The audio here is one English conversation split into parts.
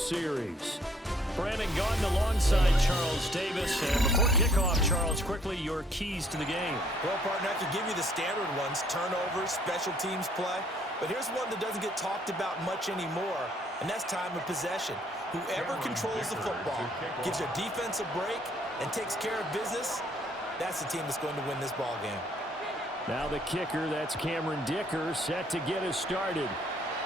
series. Brandon Gaudin alongside Charles Davis. And before kickoff, Charles, quickly your keys to the game. Well, partner, I could give you the standard ones, turnovers, special teams play. But here's one that doesn't get talked about much anymore, and that's time of possession. Whoever controls the football, gives their defense a break, and takes care of business, that's the team that's going to win this ball game. Now the kicker, that's Cameron Dicker, set to get us started.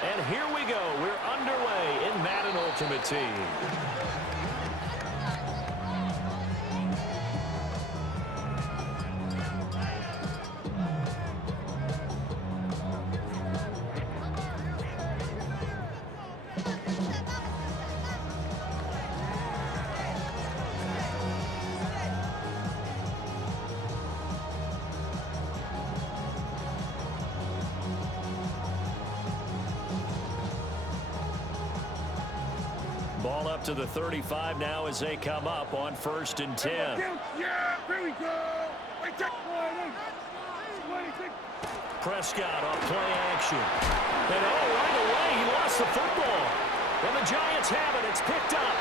And here we go. We're underway in Madden Ultimate Team. Ball up to the 35 now as they come up on 1st and 10. Yeah, here we go. Prescott on play action. And right away he lost the football. And the Giants have it. It's picked up.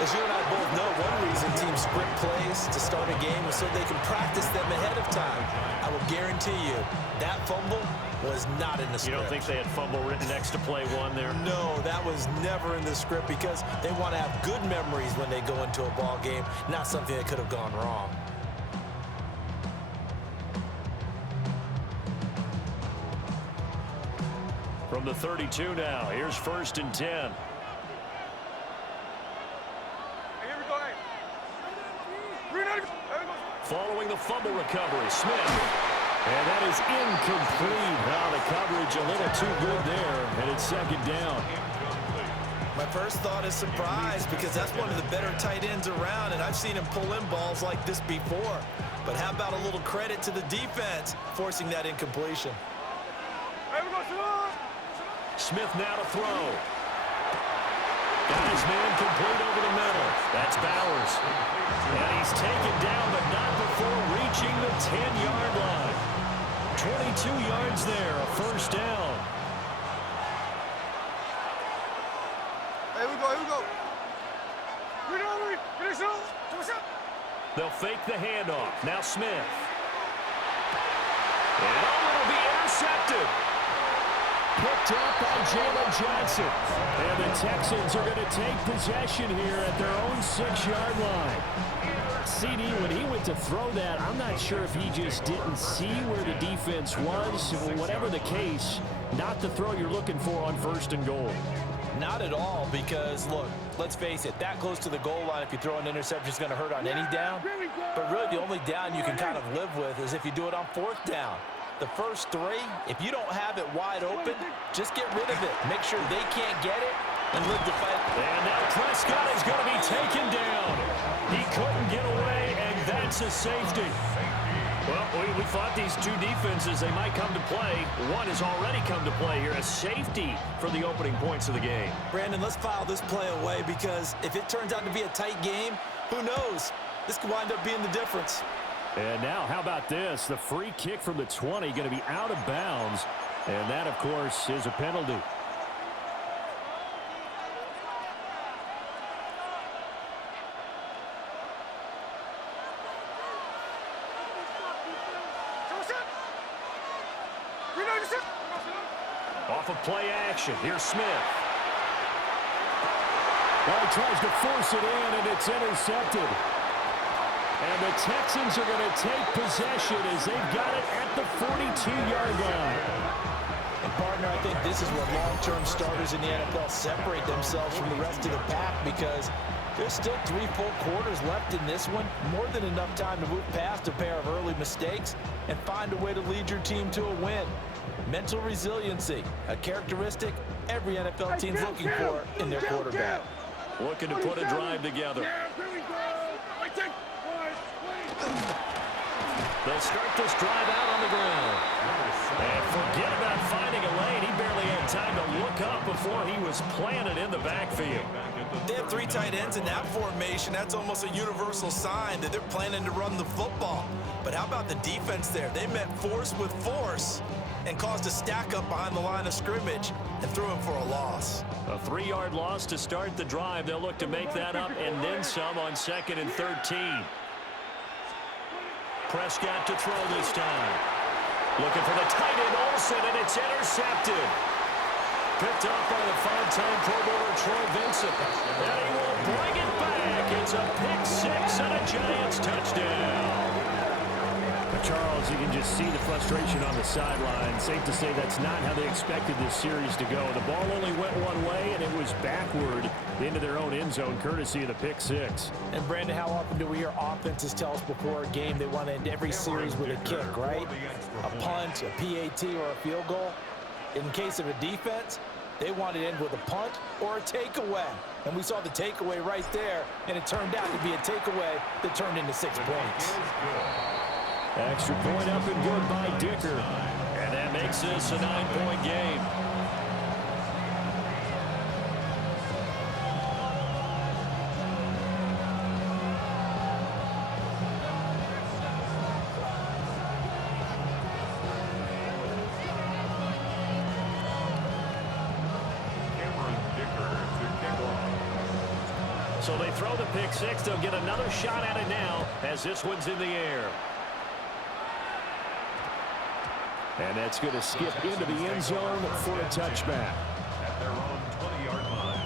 As you and I both know, one reason teams script plays to start a game is so they can practice them ahead of time. I will guarantee you that fumble was not in the script. You don't think they had fumble written next to play one there? No, that was never in the script because they want to have good memories when they go into a ball game, not something that could have gone wrong. From the 32 now, here's 1st and 10. Following the fumble recovery, Smith. And that is incomplete. Now the coverage a little too good there, and it's 2nd down. My first thought is surprise because that's one of the better tight ends around, and I've seen him pull in balls like this before. But how about a little credit to the defense forcing that incompletion? Smith now to throw. Got his man complete over the middle. That's Bowers. And he's taken down, but not before reaching the 10-yard line. 22 yards there, a 1st down. Here we go. They'll fake the handoff. Now Smith. And it'll be intercepted. Picked up by Jalen Johnson. And the Texans are going to take possession here at their own 6-yard line. CD, when he went to throw that, I'm not sure if he just didn't see where the defense was. Whatever the case, not the throw you're looking for on 1st and goal. Not at all because, look, let's face it, that close to the goal line, if you throw an interception, is going to hurt on any down. But really the only down you can kind of live with is if you do it on 4th down. The first 3, if you don't have it wide open, just get rid of it. Make sure they can't get it and live the fight. And now Prescott is going to be taken down. He couldn't get away, and that's a safety. Well, we thought these two defenses, they might come to play. One has already come to play here, a safety for the opening points of the game. Brandon, let's file this play away because if it turns out to be a tight game, who knows? This could wind up being the difference. And now, how about this? The free kick from the 20 going to be out of bounds. And that, of course, is a penalty. Off of play action. Here's Smith. Well, he tries to force it in, and it's intercepted. And the Texans are going to take possession as they've got it at the 42-yard line. And, partner, I think this is where long-term starters in the NFL separate themselves from the rest of the pack because there's still 3 full quarters left in this one. More than enough time to move past a pair of early mistakes and find a way to lead your team to a win. Mental resiliency, a characteristic every NFL team's looking for in their quarterback. Looking to put a drive together. They'll start this drive out on the ground. And forget about finding a lane. He barely had time to look up before he was planted in the backfield. They have 3 tight ends in that formation. That's almost a universal sign that they're planning to run the football. But how about the defense there? They met force with force and caused a stack up behind the line of scrimmage. and threw him for a loss. A 3-yard loss to start the drive. They'll look to make that up and then some on 2nd and 13. Prescott to throw this time. Looking for the tight end, Olsen, and it's intercepted. Picked up by the 5-time Pro Bowler Troy Vincent. And he will bring it back. It's a pick 6 and a Giants touchdown. Charles, you can just see the frustration on the sideline. Safe to say that's not how they expected this series to go. The ball only went one way, and it was backward into their own end zone, courtesy of the pick 6. And, Brandon, how often do we hear offenses tell us before a game they want to end every series with a kick, right? A punt, a PAT, or a field goal. In case of a defense, they want to end with a punt or a takeaway. And we saw the takeaway right there, and it turned out to be a takeaway that turned into 6 points. Extra point up and good by Dicker. And that makes this a 9-point game. So they throw the pick 6. They'll get another shot at it now as this one's in the air. And that's going to skip into the end zone for a touchback. At their own 20-yard line.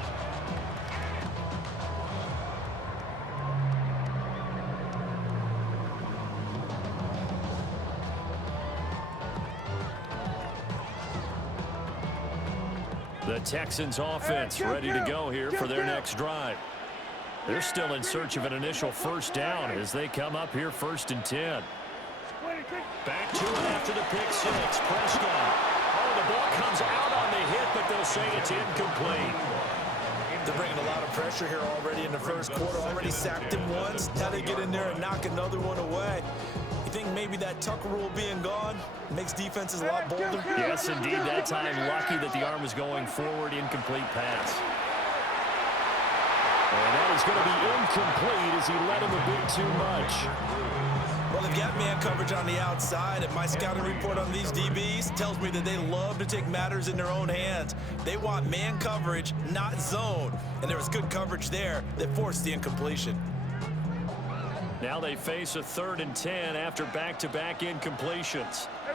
The Texans offense ready to go here for their next drive. They're still in search of an initial first down as they come up here 1st and 10. Back to it after the pick 6. Prescott. Oh, the ball comes out on the hit, but they'll say it's incomplete. They're bringing a lot of pressure here already in the first quarter. Already sacked him once. Now they get in there and knock another one away. You think maybe that Tucker rule being gone makes defenses a lot bolder? Yes, indeed. That time, lucky that the arm was going forward. Incomplete pass. And that is going to be incomplete as he let him a bit too much. Well, they've got man coverage on the outside, and my scouting report on these DBs tells me that they love to take matters in their own hands. They want man coverage, not zone. And there was good coverage there that forced the incompletion. Now they face a 3rd and 10 after back-to-back incompletions. Here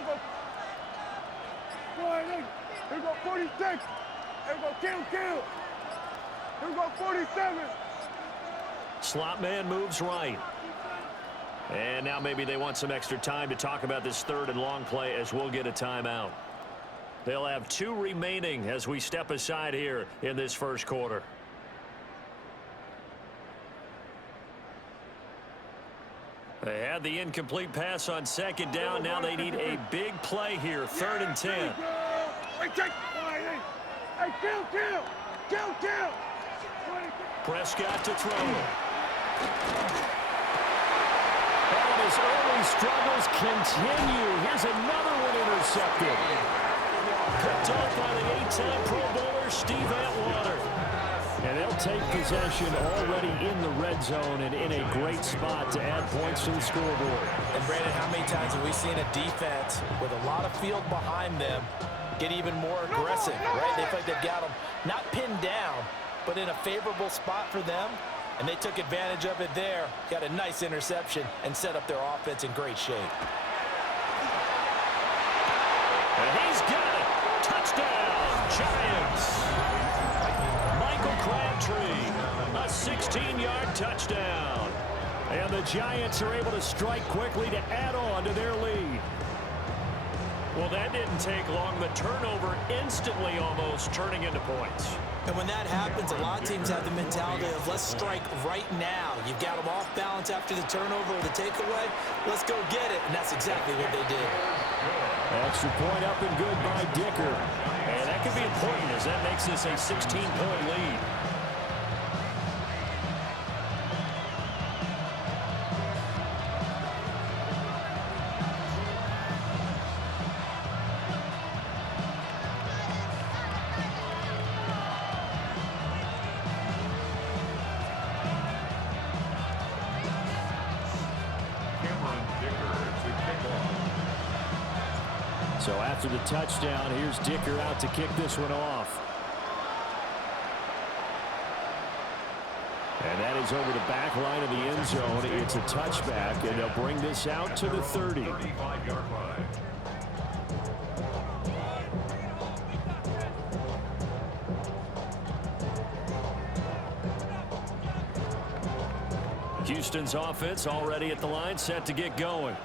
we go 46. Here we go kill. Here we go 47. Slot man moves right. And now maybe they want some extra time to talk about this 3rd and long play as we'll get a timeout. They'll have 2 remaining as we step aside here in this first quarter. They had the incomplete pass on 2nd down. Now they need a big play here, 3rd and 10. Hey, kill. Prescott to throw. And his early struggles continue. Here's another one intercepted. Picked up by the 8-time Pro Bowler, Steve Atwater. And they'll take possession already in the red zone and in a great spot to add points to the scoreboard. And, Brandon, how many times have we seen a defense with a lot of field behind them get even more aggressive, right? They feel like they've got them not pinned down, but in a favorable spot for them. And they took advantage of it there, got a nice interception, and set up their offense in great shape. And he's got it. Touchdown, Giants. Michael Crabtree, a 16-yard touchdown. And the Giants are able to strike quickly to add on to their lead. Well, that didn't take long. The turnover instantly almost turning into points. And when that happens, a lot of teams have the mentality of let's strike right now. You've got them off balance after the turnover or the takeaway. Let's go get it. And that's exactly what they did. Extra point up and good by Dicker. And that could be important as that makes this a 16-point lead. So after the touchdown, here's Dicker out to kick this one off. And that is over the back line of the end zone. It's a touchback, and they'll bring this out to the 30. 35-yard line. Houston's offense already at the line, set to get going.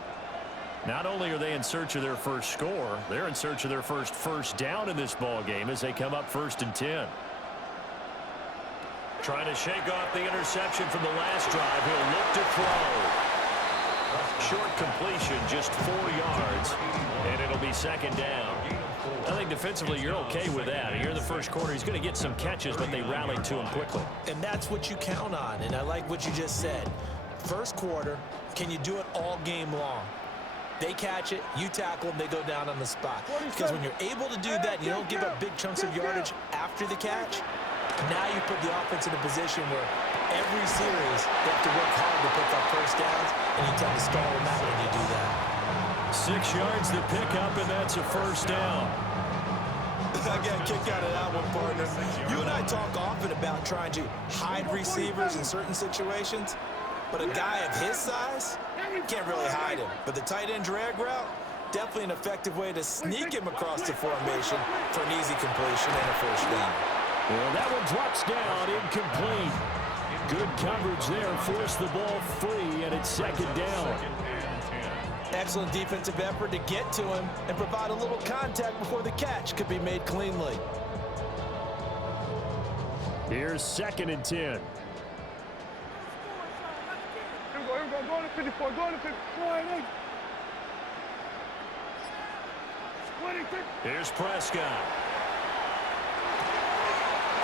Not only are they in search of their first score, they're in search of their first down in this ball game as they come up 1st and 10. Trying to shake off the interception from the last drive. He'll look to throw. Short completion, just 4 yards, and it'll be 2nd down. I think defensively you're okay with that. Here in the first quarter, he's going to get some catches, but they rallied to him quickly. And that's what you count on, and I like what you just said. First quarter, can you do it all game long? They catch it, you tackle them, they go down on the spot. Because when you're able to do that, you don't give up big chunks of yardage after the catch. Now you put the offense in a position where every series they have to work hard to pick up first downs, and you tend to stall them out when you do that. 6 yards to pick up, and that's a 1st down. I got a kick out of that one, partner. You and I talk often about trying to hide receivers in certain situations, but a guy of his size can't really hide him. But the tight end drag route, definitely an effective way to sneak him across the formation for an easy completion and a 1st down. Well, that one drops down, incomplete. Good coverage there, forced the ball free, and it's 2nd down. Excellent defensive effort to get to him and provide a little contact before the catch could be made cleanly. Here's 2nd and 10. Here we go, go to 54, go to 54, 26. Here's Prescott.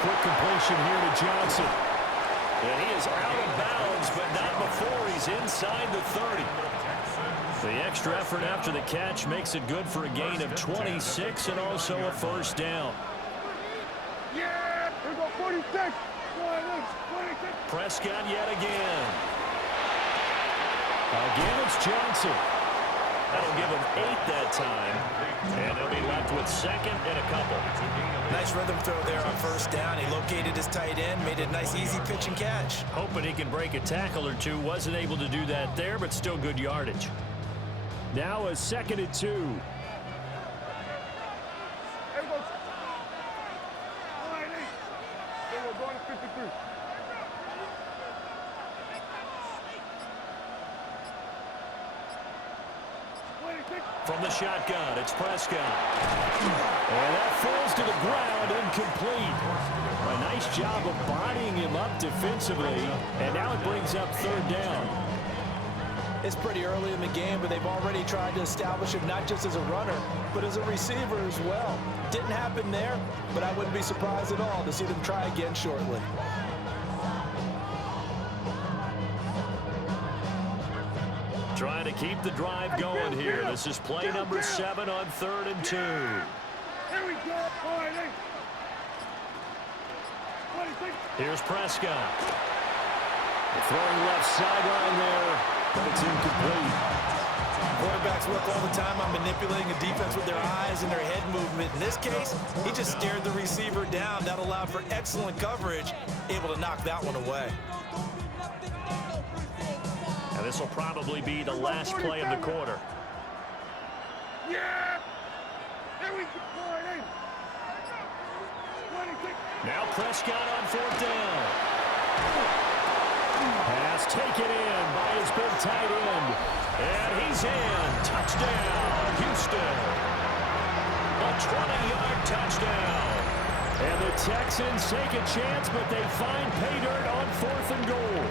Quick completion here to Johnson. And he is out of bounds, but not before he's inside the 30. The extra effort after the catch makes it good for a gain of 26 and also a 1st down. Yeah, here we go, 46. 26. Prescott yet again. Again, it's Johnson. That'll give him 8 that time. And he'll be left with 2nd and a couple. Nice rhythm throw there on 1st down. He located his tight end, made a nice easy pitch and catch. Hoping he can break a tackle or two. Wasn't able to do that there, but still good yardage. Now a 2nd and 2. Here we go. 48. Here we go, going to 53. From the shotgun, it's Prescott. And that falls to the ground, incomplete. A nice job of bodying him up defensively, and now it brings up 3rd down. It's pretty early in the game, but they've already tried to establish him not just as a runner, but as a receiver as well. Didn't happen there, but I wouldn't be surprised at all to see them try again shortly. Trying to keep the drive going here. This is play number 7 on 3rd and 2. Here we go. 48. 26. Here's Prescott. Throwing left sideline there, but it's incomplete. Quarterbacks work all the time on manipulating a defense with their eyes and their head movement. In this case, he just stared the receiver down. That allowed for excellent coverage, able to knock that one away. And this will probably be the last play of the quarter. Yeah. Here we go. 48. 26. Now Prescott on 4th down. Pass taken in by his big tight end. And he's in. Touchdown, Houston. A 20-yard touchdown. And the Texans take a chance, but they find pay dirt on 4th and goal.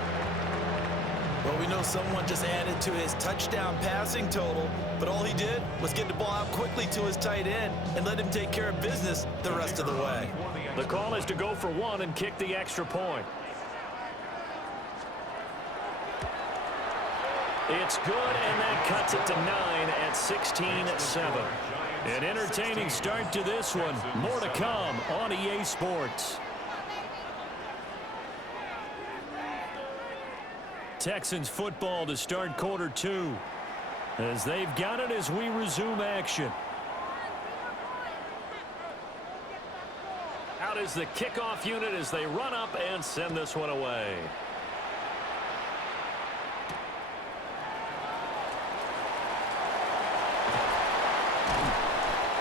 Well, we know someone just added to his touchdown passing total, but all he did was get the ball out quickly to his tight end and let him take care of business the rest of the way. The call is to go for 1 and kick the extra point. It's good, and that cuts it to 9 at 16-7. An entertaining start to this one. More to come on EA Sports. Texans football to start quarter 2. As they've got it as we resume action. is the kickoff unit as they run up and send this one away.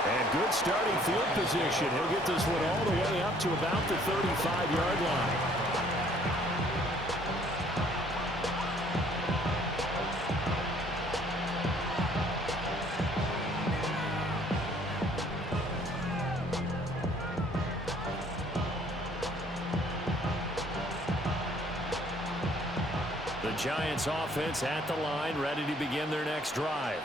And good starting field position. He'll get this one all the way up to about the 35-yard line. The Giants offense at the line, ready to begin their next drive.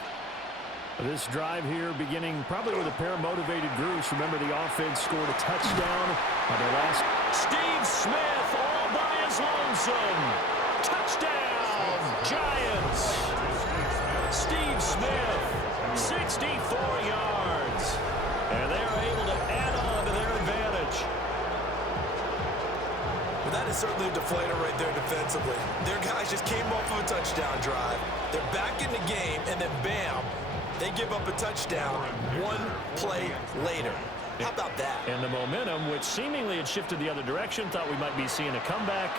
This drive here beginning probably with a pair of motivated groups. Remember, the offense scored a touchdown on their last. Steve Smith all by his lonesome. Touchdown, Giants. Steve Smith, 64 yards. And they are able to add on to their advantage. Well, that is certainly a deflator right there defensively. Their guys just came off of a touchdown drive. They're back in the game, and then bam, they give up a touchdown one play later. How about that? And the momentum, which seemingly had shifted the other direction, thought we might be seeing a comeback.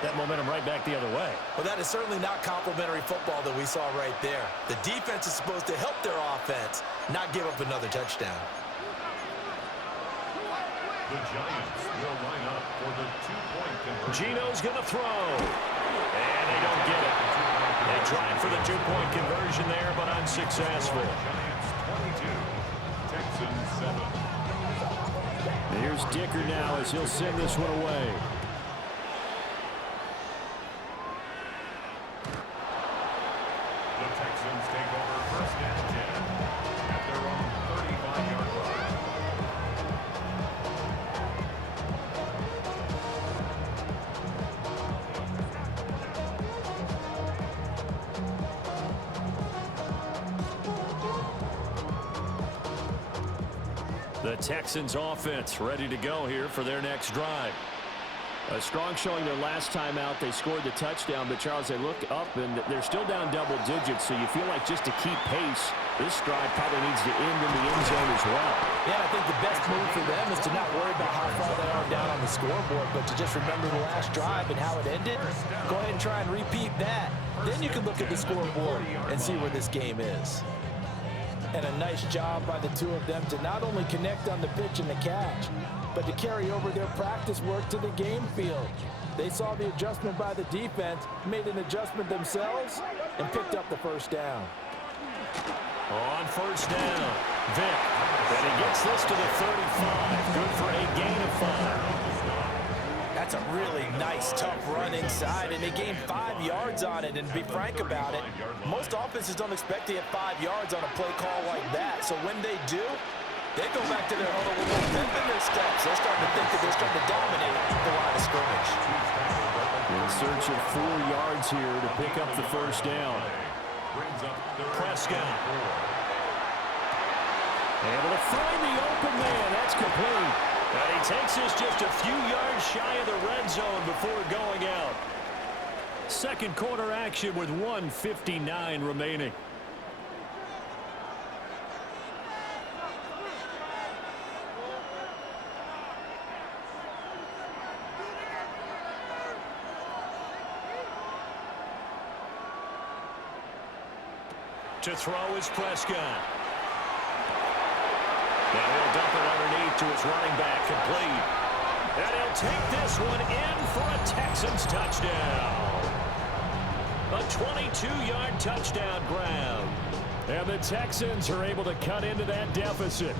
That momentum right back the other way. Well, that is certainly not complimentary football that we saw right there. The defense is supposed to help their offense, not give up another touchdown. The Giants will line up for the two-point conversion. Gino's going to throw. And they don't get it. They tried for the two-point conversion there, but unsuccessful. Giants 22, Texans 7. Here's Dicker now as he'll send this one away. The Texans take over first and 10 at their own 35-yard line. The Texans offense ready to go here for their next drive. A strong showing their last time out. They scored the touchdown, but Charles, they look up and they're still down double digits, so you feel like just to keep pace, this drive probably needs to end in the end zone as well. Yeah, I think the best move for them is to not worry about how far they are down on the scoreboard, but to just remember the last drive and how it ended. Go ahead and try and repeat that. Then you can look at the scoreboard and see where this game is. And a nice job by the two of them to not only connect on the pitch and the catch, but to carry over their practice work to the game field. They saw the adjustment by the defense, made an adjustment themselves, and picked up the first down. On first down, Vick. And he gets this to the 35. Good for a gain of 5. That's a really nice, tough run inside, and they gained 5 yards on it. And to be frank about it, most offenses don't expect to get 5 yards on a play call like that. So when they do, they go back to their huddle with a little pep in their steps. They're starting to think that they're starting to dominate the line of scrimmage. In search of 4 yards here to pick up the first down. Prescott. Able to find the open man. That's complete. And he takes this just a few yards shy of the red zone before going out. Second quarter action with 1:59 remaining. To throw is Prescott. Now he'll dump it underneath to his running back, complete. And he'll take this one in for a Texans touchdown. A 22-yard touchdown grab. And the Texans are able to cut into that deficit.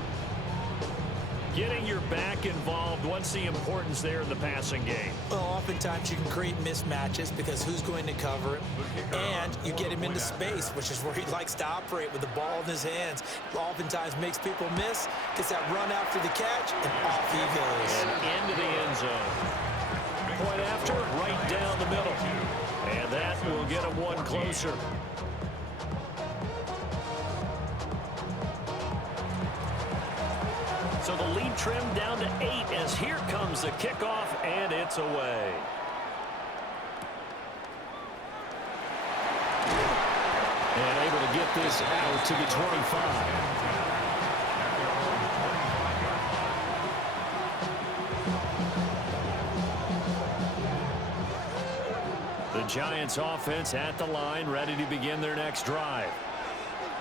Getting your back involved, what's the importance there in the passing game? Well, oftentimes you can create mismatches because who's going to cover it, and you get him into space, which is where he likes to operate with the ball in his hands. Oftentimes makes people miss, gets that run after the catch, and off he goes. And into the end zone. Point after, right down the middle. And that will get him one closer. So the lead trimmed down to 8 as here comes the kickoff, and it's away. And able to get this out to the 25. The Giants offense at the line, ready to begin their next drive.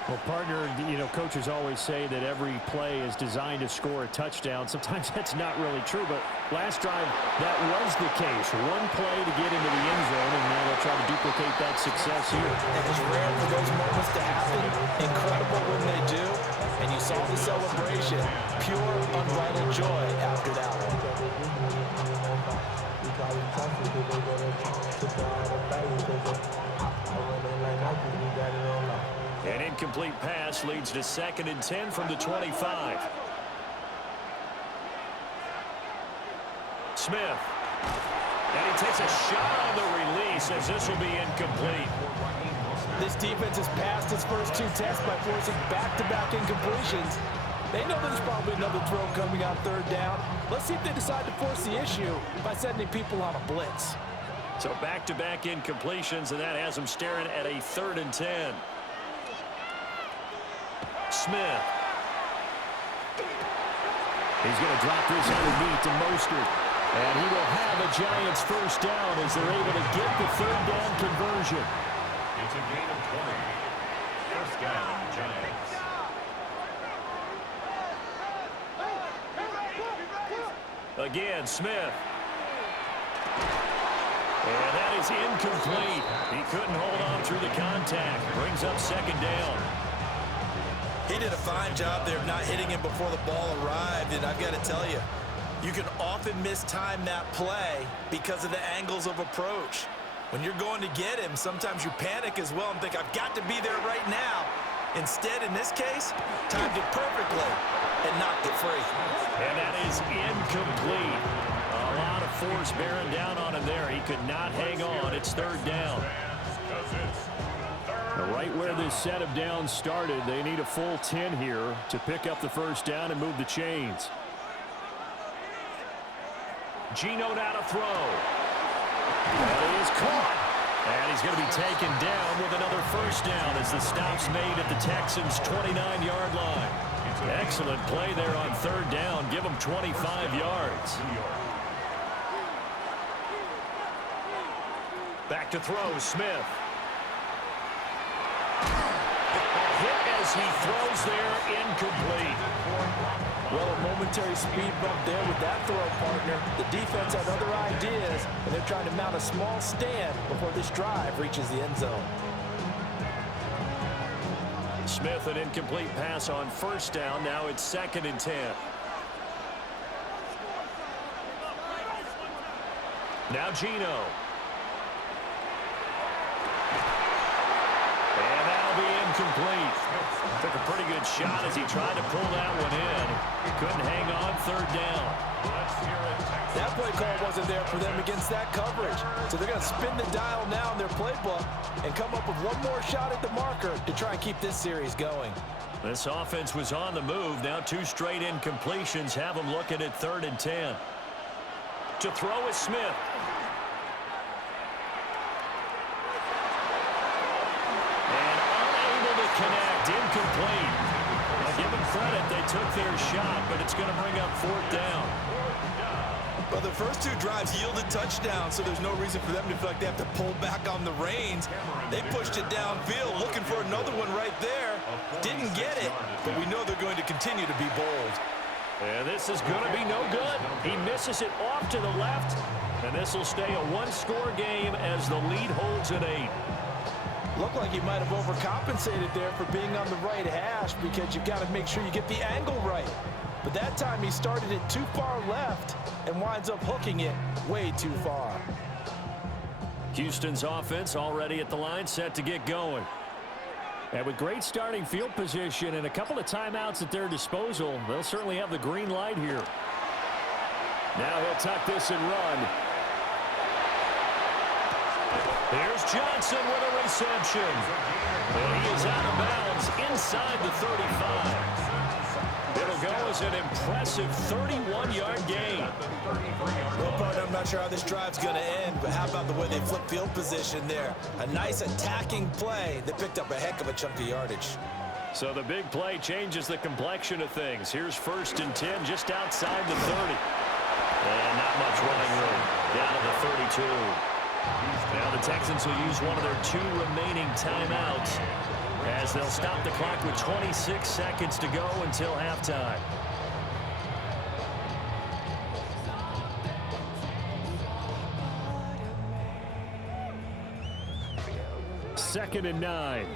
Well, partner, coaches always say that every play is designed to score a touchdown. Sometimes that's not really true, but last drive, that was the case. One play to get into the end zone, and now they'll try to duplicate that success here. It was rare for those moments to happen. Incredible when they do. And you saw the celebration. Pure, unbridled joy after that one. An incomplete pass leads to 2nd and 10 from the 25. Smith. And he takes a shot on the release as this will be incomplete. This defense has passed its first 2 tests by forcing back-to-back incompletions. They know there's probably another throw coming on 3rd down. Let's see if they decide to force the issue by sending people on a blitz. So back-to-back incompletions, and that has them staring at a 3rd and 10. Smith. He's going to drop this underneath to Mostert. And he will have a Giants first down as they're able to get the 3rd down conversion. It's a gain of 20. First down, Giants. Again, Smith. And that is incomplete. He couldn't hold on through the contact. Brings up 2nd down. He did a fine job there of not hitting him before the ball arrived, and I've got to tell you, you can often mistime that play because of the angles of approach. When you're going to get him, sometimes you panic as well and think, I've got to be there right now. Instead, in this case, timed it perfectly and knocked it free. And that is incomplete. A lot of force bearing down on him there. He could not hang on. It's 3rd down. Right where this set of downs started, they need a full 10 here to pick up the first down and move the chains. Geno now to throw. That is caught. And he's going to be taken down with another first down as the stop's made at the Texans' 29-yard line. Excellent play there on 3rd down. Give them 25 yards. Back to throw, Smith. Hit as he throws there, incomplete. Well, a momentary speed bump there with that throw, partner. The defense had other ideas, and they're trying to mount a small stand before this drive reaches the end zone. Smith, an incomplete pass on 1st down. Now it's 2nd and 10. Now Geno. And that'll be incomplete. Took a pretty good shot as he tried to pull that one in. Couldn't hang on 3rd down. That play call wasn't there for them against that coverage. So they're going to spin the dial now in their playbook and come up with one more shot at the marker to try and keep this series going. This offense was on the move. Now 2 straight incompletions have them looking at 3rd and 10. To throw is Smith. Connect, incomplete. Now give them credit, they took their shot, but it's going to bring up 4th down. Well, the first 2 drives yielded touchdowns, so there's no reason for them to feel like they have to pull back on the reins. They pushed it downfield, looking for another one right there. Didn't get it, but we know they're going to continue to be bold. And this is going to be no good. He misses it off to the left, and this will stay a 1-score game as the lead holds at 8. Looked like he might have overcompensated there for being on the right hash because you've got to make sure you get the angle right. But that time he started it too far left and winds up hooking it way too far. Houston's offense already at the line, set to get going. And with great starting field position and a couple of timeouts at their disposal, they'll certainly have the green light here. Now he'll tuck this and run. There's Johnson with a reception. And he is out of bounds inside the 35. It'll go as an impressive 31-yard gain. Well, partner, I'm not sure how this drive's going to end, but how about the way they flip field position there? A nice attacking play that picked up a heck of a chunk of yardage. So the big play changes the complexion of things. Here's 1st and 10 just outside the 30. And not much running room. Down to the 32. Now the Texans will use one of their 2 remaining timeouts as they'll stop the clock with 26 seconds to go until halftime. Second and 9.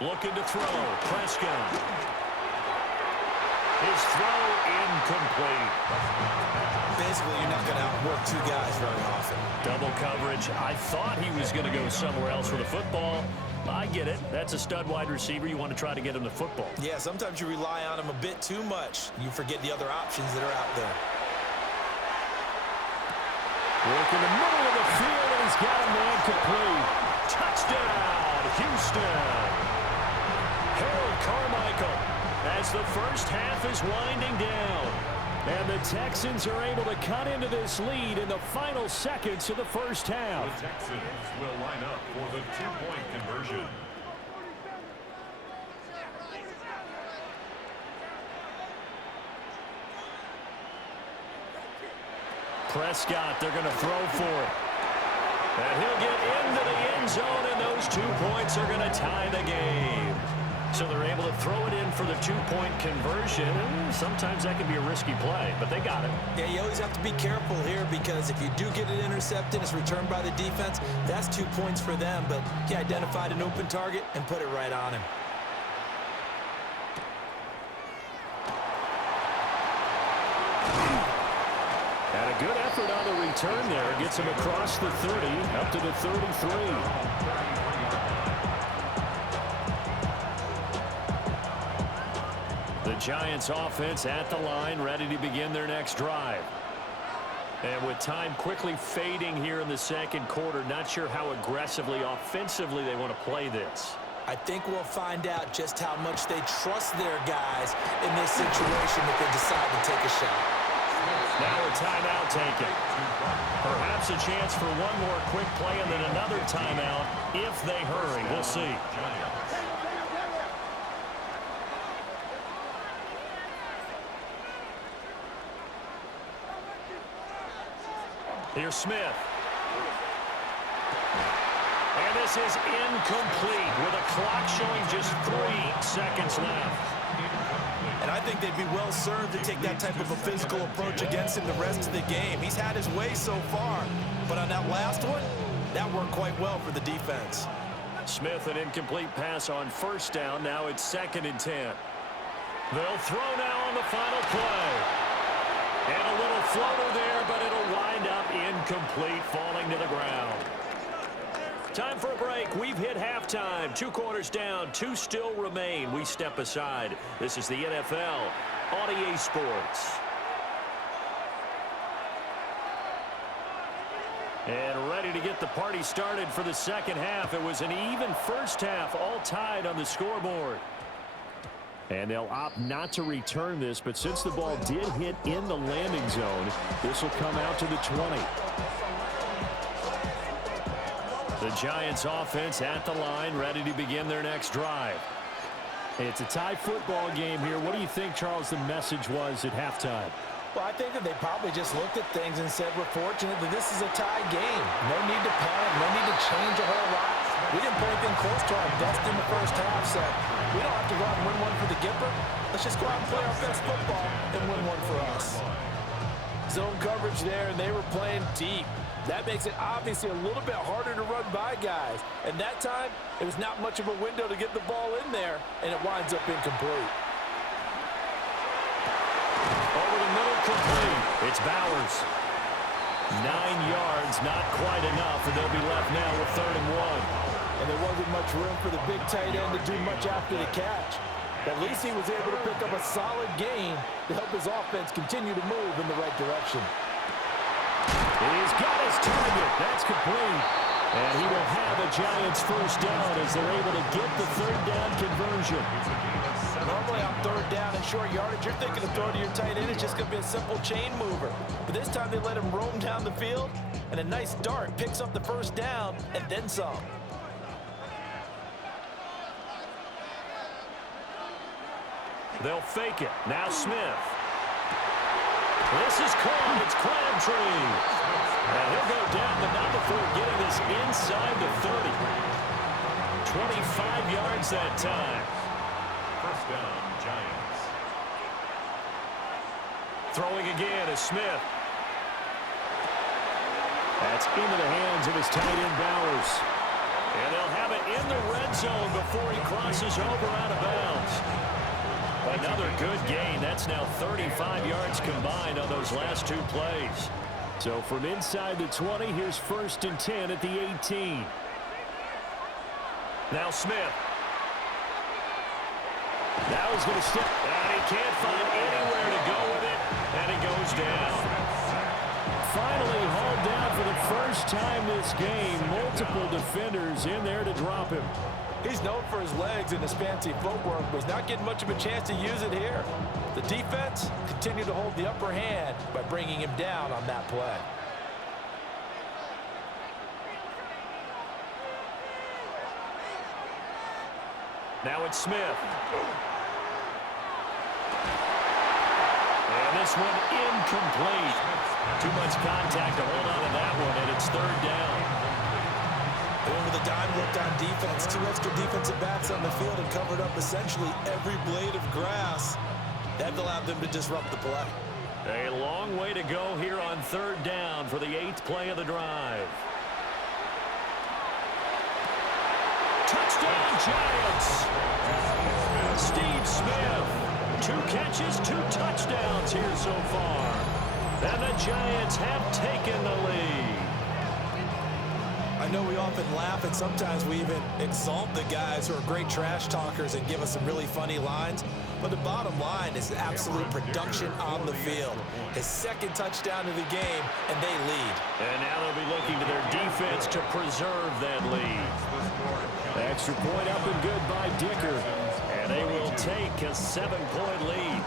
Looking to throw. Prescott. His throw incomplete. Basically, you're not going to outwork 2 guys very often. Double coverage. I thought he was going to go somewhere else with the football. I get it. That's a stud wide receiver. You want to try to get him the football. Yeah, sometimes you rely on him a bit too much. You forget the other options that are out there. Work in the middle of the field, and he's got a man complete. Touchdown, Houston. Harold Carmichael as the first half is winding down. And the Texans are able to cut into this lead in the final seconds of the first half. The Texans will line up for the 2-point conversion. Prescott, they're going to throw for it. And he'll get into the end zone, and those 2 points are going to tie the game. So they're able to throw it in for the 2-point conversion. Sometimes that can be a risky play, but they got it. Yeah, you always have to be careful here because if you do get it intercepted, it's returned by the defense. That's 2 points for them, but he identified an open target and put it right on him. And a good effort on the return there. Gets him across the 30, up to the 33. The Giants offense at the line, ready to begin their next drive. And with time quickly fading here in the second quarter, not sure how aggressively, offensively they want to play this. I think we'll find out just how much they trust their guys in this situation if they decide to take a shot. Now a timeout taken. Perhaps a chance for one more quick play and then another timeout if they hurry. We'll see. Here's Smith. And this is incomplete with a clock showing just 3 seconds left. And I think they'd be well served to take that type of a physical approach against him the rest of the game. He's had his way so far, but on that last one, that worked quite well for the defense. Smith, an incomplete pass on first down. Now it's 2nd and 10. They'll throw now on the final play. And a little floater there, but it'll wind up incomplete, falling to the ground. Time for a break. We've hit halftime. 2 quarters down, 2 still remain. We step aside. This is the NFL on EA Sports. And ready to get the party started for the second half. It was an even first half, all tied on the scoreboard. And they'll opt not to return this, but since the ball did hit in the landing zone, this will come out to the 20. The Giants offense at the line, ready to begin their next drive. It's a tie football game here. What do you think, Charles, the message was at halftime? Well, I think that they probably just looked at things and said, we're fortunate that this is a tie game. No need to panic, no need to change a whole lot. We didn't put anything close to our best in the first half, so we don't have to go out and win one for the Gipper. Let's just go out and play our best football and win one for us. Zone coverage there, and they were playing deep. That makes it obviously a little bit harder to run by guys. And that time, it was not much of a window to get the ball in there, and it winds up incomplete. Over the middle, complete. It's Bowers. 9 yards, not quite enough, and they'll be left now with 3rd and 1. And there wasn't much room for the big tight end to do much after the catch. But at least he was able to pick up a solid gain to help his offense continue to move in the right direction. He's got his target. That's complete. And he will have a Giants first down as they're able to get the 3rd down conversion. Normally on 3rd down and short yardage, you're thinking of throwing to your tight end. It's just going to be a simple chain mover. But this time they let him roam down the field, and a nice dart picks up the first down and then some. They'll fake it. Now Smith. This is caught. It's Crabtree. And he'll go down, but not before getting this inside the 30. 25 yards that time. First down, Giants. Throwing again is Smith. That's into the hands of his tight end, Bowers. And they'll have it in the red zone before he crosses over out of bounds. Another good gain. That's now 35 yards combined on those last two plays. So from inside the 20, here's 1st and 10 at the 18. Now Smith. Now he's going to step. And he can't find anywhere to go with it. And he goes down. Finally hauled down for the first time this game. Multiple defenders in there to drop him. He's known for his legs and his fancy footwork, but he's not getting much of a chance to use it here. The defense continued to hold the upper hand by bringing him down on that play. Now it's Smith. And this one incomplete. Too much contact to hold on to that one, and it's 3rd down. And with the dime looked on defense, 2 extra defensive backs on the field and covered up essentially every blade of grass. That allowed them to disrupt the play. A long way to go here on 3rd down for the 8th play of the drive. Touchdown, Giants! Steve Smith. 2 catches, 2 touchdowns here so far. And the Giants have taken the lead. I know we often laugh and sometimes we even exalt the guys who are great trash talkers and give us some really funny lines. But the bottom line is absolute production on the field. His 2nd touchdown of the game, and they lead. And now they'll be looking to their defense to preserve that lead. Extra point up and good by Dicker. And they will take a 7-point lead.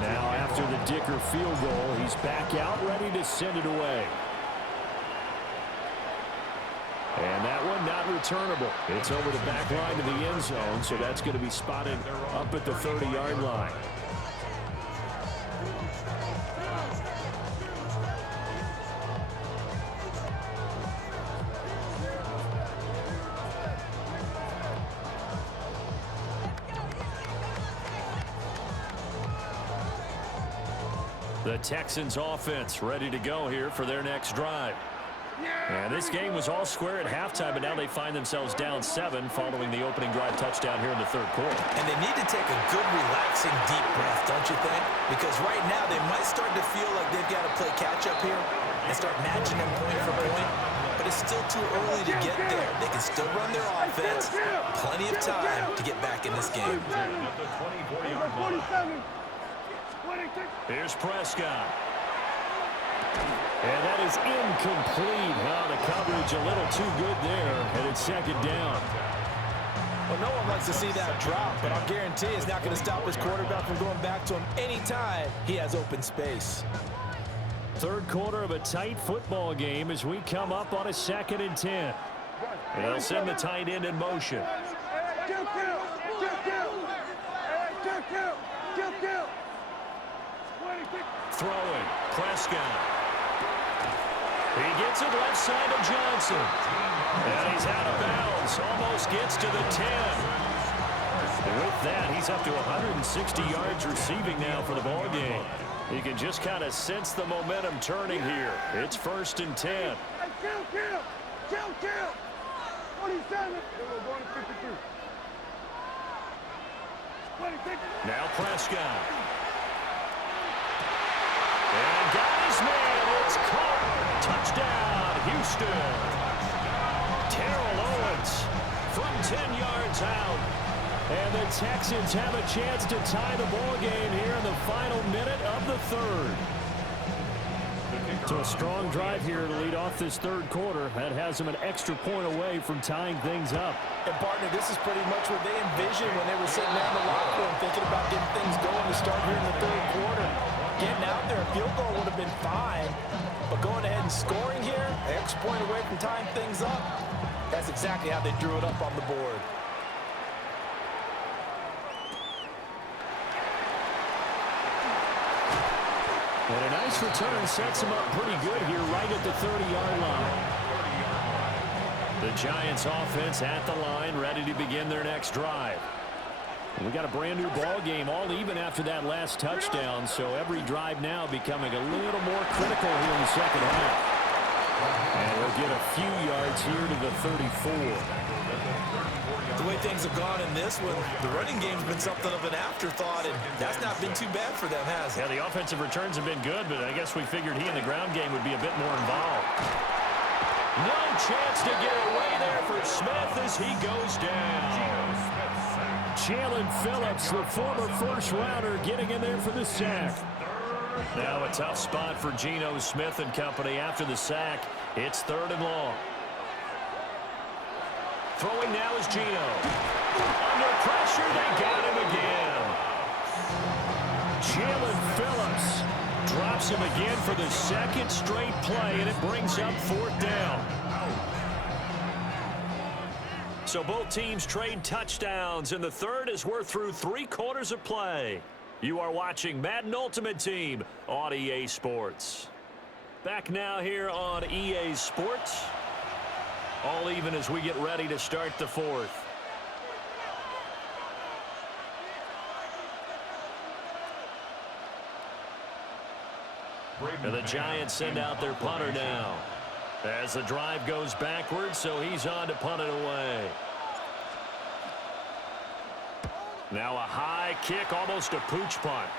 Now after the Dicker field goal, he's back out ready to send it away. And that one not returnable. It's over the back line to the end zone, so that's going to be spotted up at the 30-yard line. The Texans offense ready to go here for their next drive. And this game was all square at halftime, but now they find themselves down 7 following the opening drive touchdown here in the 3rd quarter. And they need to take a good, relaxing, deep breath, don't you think? Because right now they might start to feel like they've got to play catch-up here and start matching them point for point. But it's still too early to get there. They can still run their offense. Plenty of time to get back in this game. Here's Prescott. And that is incomplete. The coverage a little too good there, and it's 2nd down. Well, no one likes to see that drop, but I'll guarantee it's not going to stop his quarterback from going back to him anytime he has open space. 3rd quarter of a tight football game as we come up on a 2nd and 10. And they'll send the tight end in motion. Throwing, Prescott. He gets it left side of Johnson. And he's out of bounds. Almost gets to the 10. And with that, he's up to 160 yards receiving now for the ball game. You can just kind of sense the momentum turning here. It's 1st and 10. Now Prescott. And got his man. It's caught. Touchdown, Houston. Terrell Owens from 10 yards out. And the Texans have a chance to tie the ball game here in the final minute of the 3rd. So a strong drive here to lead off this 3rd quarter. That has them an extra point away from tying things up. And, partner, this is pretty much what they envisioned when they were sitting there in the locker room thinking about getting things going to start here in the 3rd quarter. Getting out there, a field goal would have been fine. But going ahead and scoring here, an extra point away from tying things up, that's exactly how they drew it up on the board. And a nice return sets him up pretty good here right at the 30-yard line. The Giants offense at the line, ready to begin their next drive. We got a brand new ball game, all even after that last touchdown, so every drive now becoming a little more critical here in the second half. And we'll get a few yards here to the 34. The way things have gone in this one, the running game's been something of an afterthought, and that's not been too bad for them, has it? Yeah, the offensive returns have been good, but I guess we figured he in the ground game would be a bit more involved. No chance to get away there for Smith as he goes down. Jalen Phillips, the former first-rounder, getting in there for the sack. Now a tough spot for Geno Smith and company after the sack. It's 3rd and long. Throwing now is Geno. Under pressure, they got him again. Jalen Phillips drops him again for the second straight play, and it brings up 4th down. So both teams trade touchdowns, and the third as we're through 3 quarters of play. You are watching Madden Ultimate Team on EA Sports. Back now here on EA Sports. All even as we get ready to start the 4th. And the Giants send out their punter now. As the drive goes backwards, so he's on to punt it away. Now a high kick, almost a pooch punt.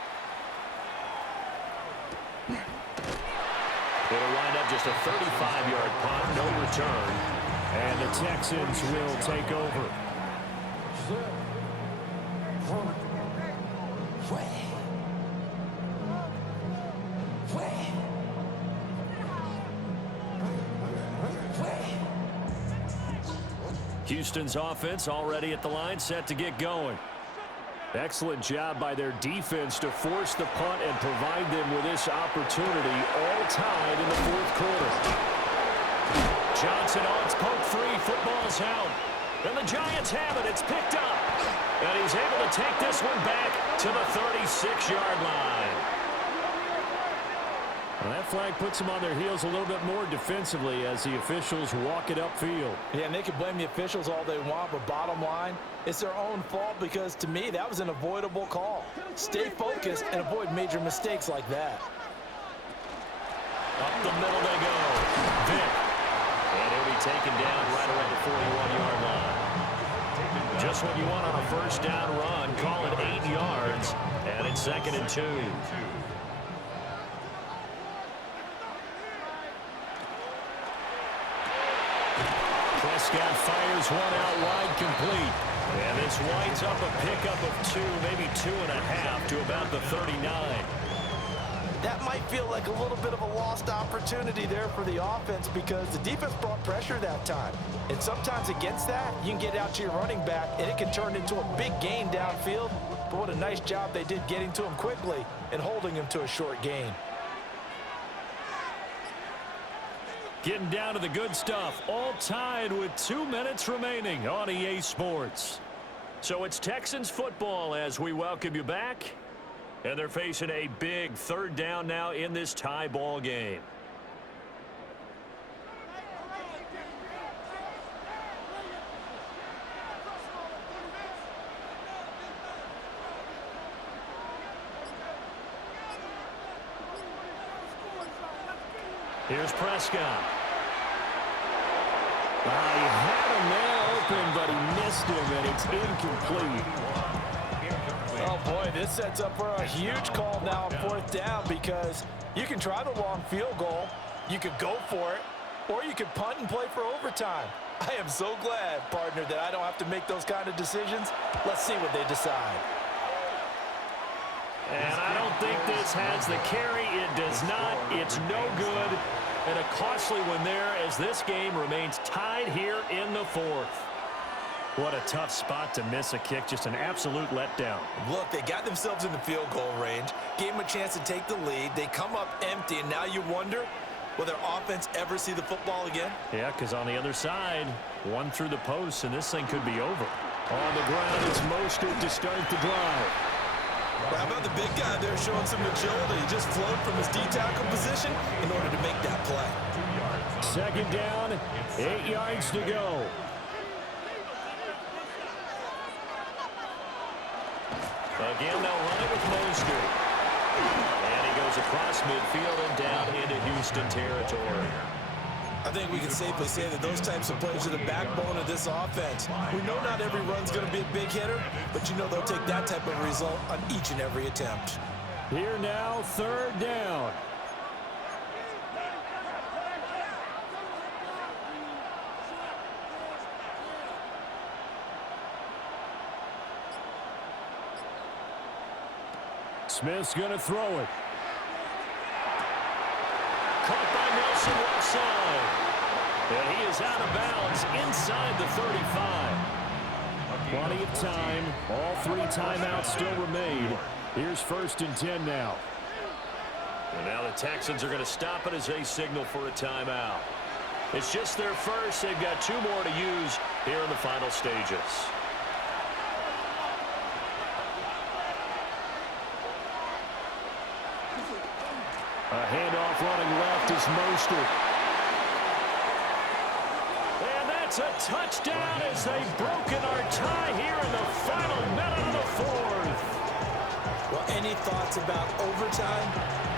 It'll wind up just a 35-yard punt, no return. And the Texans will take over. Houston's offense already at the line, set to get going. Excellent job by their defense to force the punt and provide them with this opportunity, all tied in the 4th quarter. Johnson on poke free, football's out. And the Giants have it, it's picked up. And he's able to take this one back to the 36-yard line. Well, that flag puts them on their heels a little bit more defensively as the officials walk it upfield. Yeah, and they can blame the officials all they want, but bottom line, it's their own fault because, to me, that was an avoidable call. Stay focused and avoid major mistakes like that. Up the middle they go. Vick. And he'll be taken down right around the 41-yard line. Just what you want on a first down run. Call it 8 yards, and it's 2nd and 2. Prescott fires one out wide, complete. And this winds up a pickup of 2, maybe 2.5 to about the 39. That might feel like a little bit of a lost opportunity there for the offense because the defense brought pressure that time. And sometimes against that, you can get out to your running back, and it can turn into a big gain downfield. But what a nice job they did getting to him quickly and holding him to a short gain. Getting down to the good stuff, all tied with 2 minutes remaining on EA Sports. So it's Texans football as we welcome you back. And they're facing a big 3rd down now in this tie ball game. Here's Prescott. He had him there open, but he missed him, and it's incomplete. Oh, boy, this sets up for a huge call now on 4th down because you can try the long field goal, you could go for it, or you could punt and play for overtime. I am so glad, partner, that I don't have to make those kind of decisions. Let's see what they decide. And I don't think this has the carry. It does not. It's no good. And a costly one there as this game remains tied here in the 4th. What a tough spot to miss a kick. Just an absolute letdown. Look, they got themselves in the field goal range, gave them a chance to take the lead. They come up empty, and now you wonder, will their offense ever see the football again? Yeah, because on the other side, one through the post, and this thing could be over. On the ground, it's Mostert to start the drive. How about the big guy there showing some agility? He just flowed from his D-tackle position in order to make that play. 2nd down, 8 yards to go. Again, they'll run it with Mostert. And he goes across midfield and down into Houston territory. I think we can safely say that those types of plays are the backbone of this offense. We know not every run's going to be a big hitter, but you know they'll take that type of result on each and every attempt. Here now, 3rd down. Smith's going to throw it. Caught by Nelson left side. And he is out of bounds inside the 35. Plenty of time. All 3 timeouts still remain. Here's 1st and 10 now. And now the Texans are going to stop it as they signal for a timeout. It's just their first. They've got 2 more to use here in the final stages. A handoff running left is Mostert. And that's a touchdown as they've broken our tie here in the final minute of the 4th. Well, any thoughts about overtime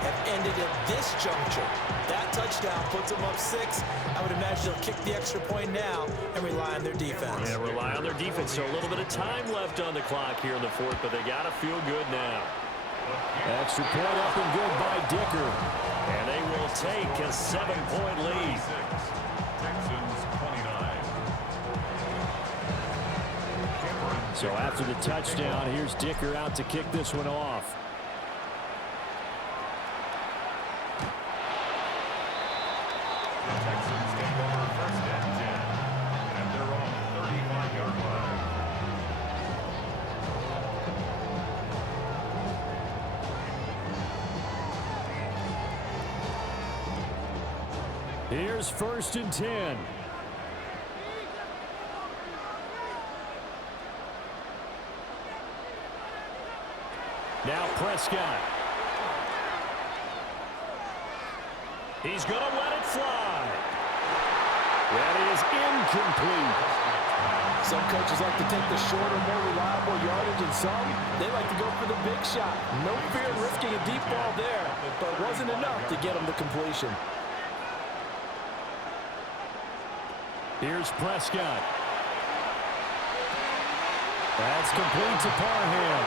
have ended at this juncture. That touchdown puts them up 6. I would imagine they'll kick the extra point now and rely on their defense. Yeah, rely on their defense. So a little bit of time left on the clock here in the 4th, but they got to feel good now. Extra point up and good by Dicker. And they will take a 7-point lead. Texans 29. So after the touchdown, here's Dicker out to kick this one off. The Texans take over 1st and 10 at their own 35-yard line. Here's 1st and 10. Now Prescott. He's going to let it fly. That is incomplete. Some coaches like to take the shorter, more reliable yardage, and some, they like to go for the big shot. No fear in risking a deep ball there, but it wasn't enough to get them to completion. Here's Prescott. That's complete to Parham.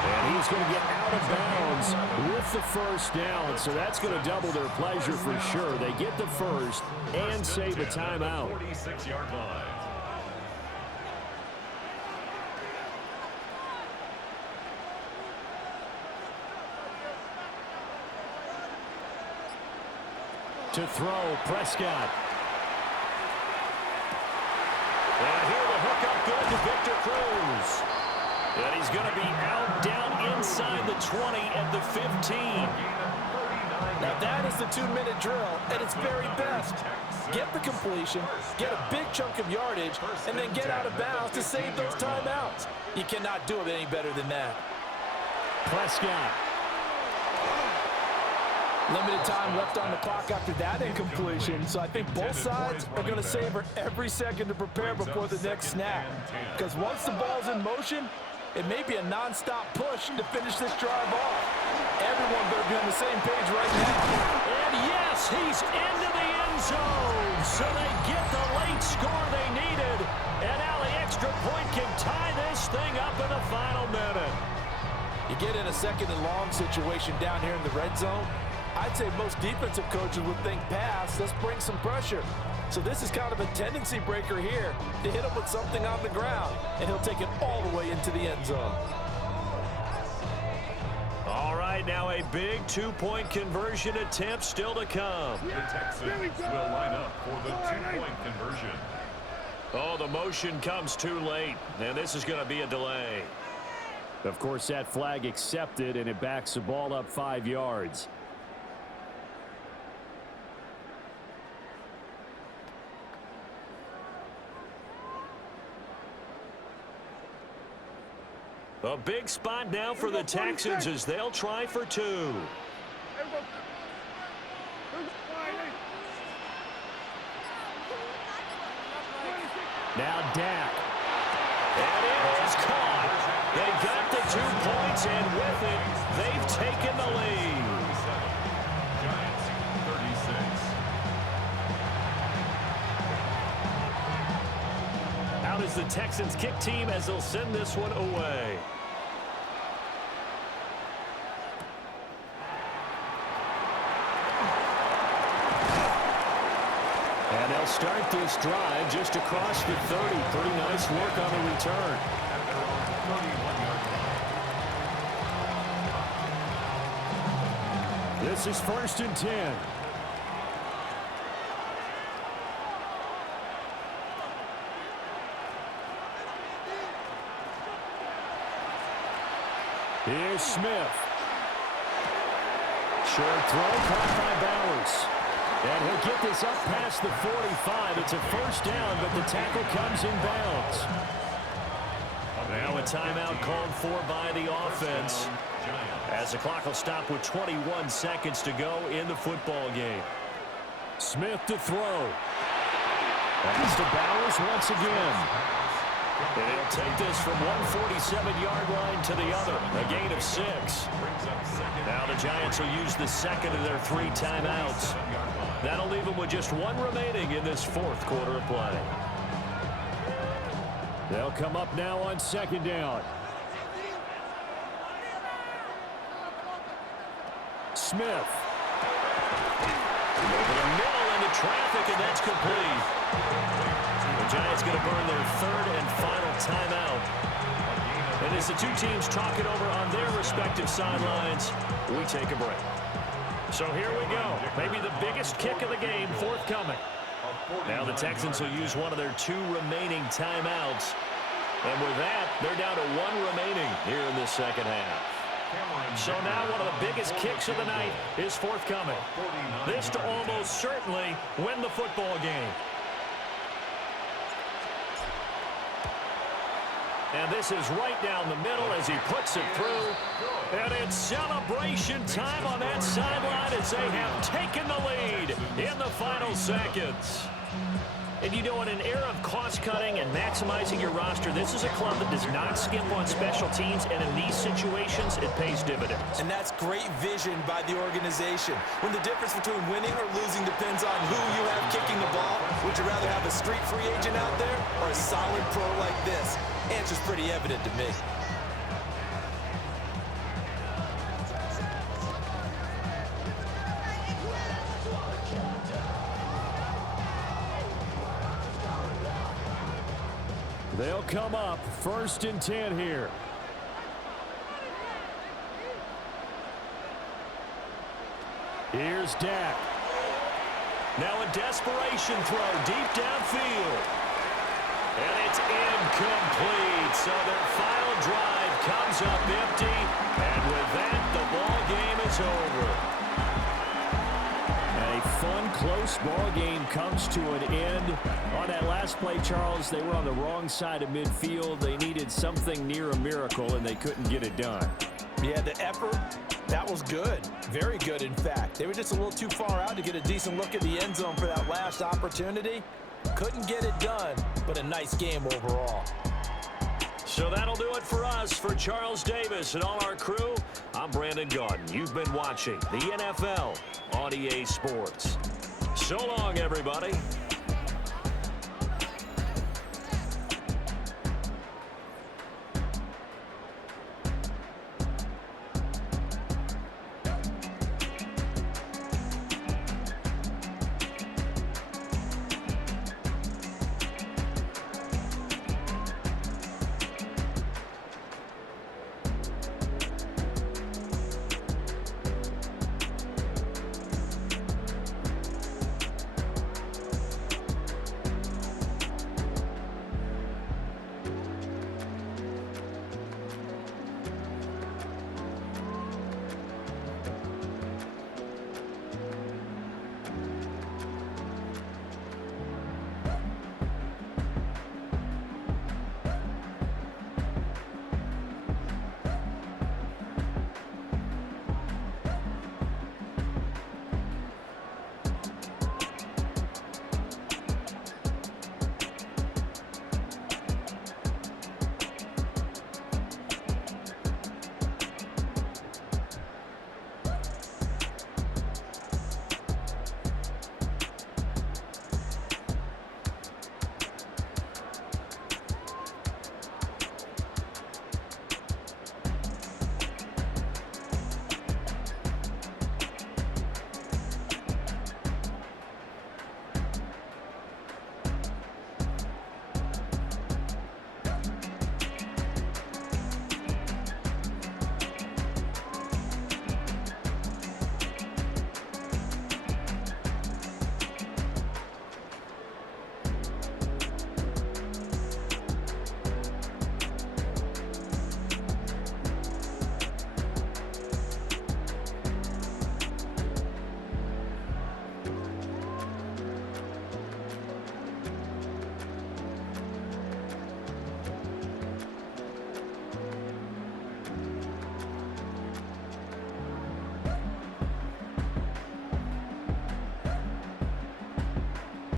And he's going to get out of bounds with the 1st down. So that's going to double their pleasure for sure. They get the 1st and save a timeout. 46-yard line. To throw, Prescott. And here the hookup good to Victor Cruz. And he's going to be out down inside the 20 at the 15. Now that is the 2-minute drill at its very best. Get the completion, get a big chunk of yardage, and then get out of bounds to save those timeouts. You cannot do it any better than that. Prescott. Limited time left on the clock after that incompletion, so I think both sides are going to savor every second to prepare before the next snap. Because once the ball's in motion, it may be a non-stop push to finish this drive off. Everyone better be on the same page right now. And yes, he's into the end zone. So they get the late score they needed. And now the extra point can tie this thing up in the final minute. You get in a 2nd and long situation down here in the red zone, I'd say most defensive coaches would think pass, let's bring some pressure. So this is kind of a tendency breaker here to hit him with something on the ground, and he'll take it all the way into the end zone. All right, now a big 2-point conversion attempt still to come. The Texans will line up for the 2-point conversion. Oh, the motion comes too late, and this is going to be a delay. Of course, that flag accepted, and it backs the ball up 5 yards. A big spot now for the Texans as they'll try for two. Now Dak. And it is caught. They got the 2 points, and with it, they've taken the lead. Giants 36. Out is the Texans kick team as they'll send this one away. And they'll start this drive just across the 30. Pretty nice work on the return. At their own 31-yard line. This is 1st and 10. Here's Smith. Short throw caught by Bowers. And he'll get this up past the 45. It's a 1st down, but the tackle comes in bounds. Now a timeout called for by the offense as the clock will stop with 21 seconds to go in the football game. Smith to throw. Pass to Bowers once again. And he'll take this from one 47-yard line to the other, a gain of 6. Now the Giants will use the second of their 3 timeouts. That'll leave them with just 1 remaining in this 4th quarter of play. They'll come up now on 2nd down. Smith. Over the middle into traffic, and that's complete. The Giants going to burn their 3rd and final timeout. And as the 2 teams talk it over on their respective sidelines, we take a break. So here we go. Maybe the biggest kick of the game forthcoming. Now the Texans will use one of their 2 remaining timeouts. And with that, they're down to 1 remaining here in the second half. So now one of the biggest kicks of the night is forthcoming. This to almost certainly win the football game. And this is right down the middle as he puts it through. And it's celebration time on that sideline as they have taken the lead in the final seconds. And you know, in an era of cost-cutting and maximizing your roster, this is a club that does not skimp on special teams, and in these situations, it pays dividends. And that's great vision by the organization. When the difference between winning or losing depends on who you have kicking the ball, would you rather have a street free agent out there or a solid pro like this? Answer's pretty evident to me. They'll come up 1st and 10 here. Here's Dak. Now a desperation throw deep downfield. And it's incomplete. So their final drive comes up empty. And with that, the ball game is over. A fun, close ball game comes to an end. On that last play, Charles, they were on the wrong side of midfield. They needed something near a miracle, and they couldn't get it done. Yeah, the effort, that was good. Very good, in fact. They were just a little too far out to get a decent look at the end zone for that last opportunity. Couldn't get it done, but a nice game overall. So that'll do it for us. For Charles Davis and all our crew, I'm Brandon Gaudin. You've been watching the NFL on EA Sports. So long, everybody.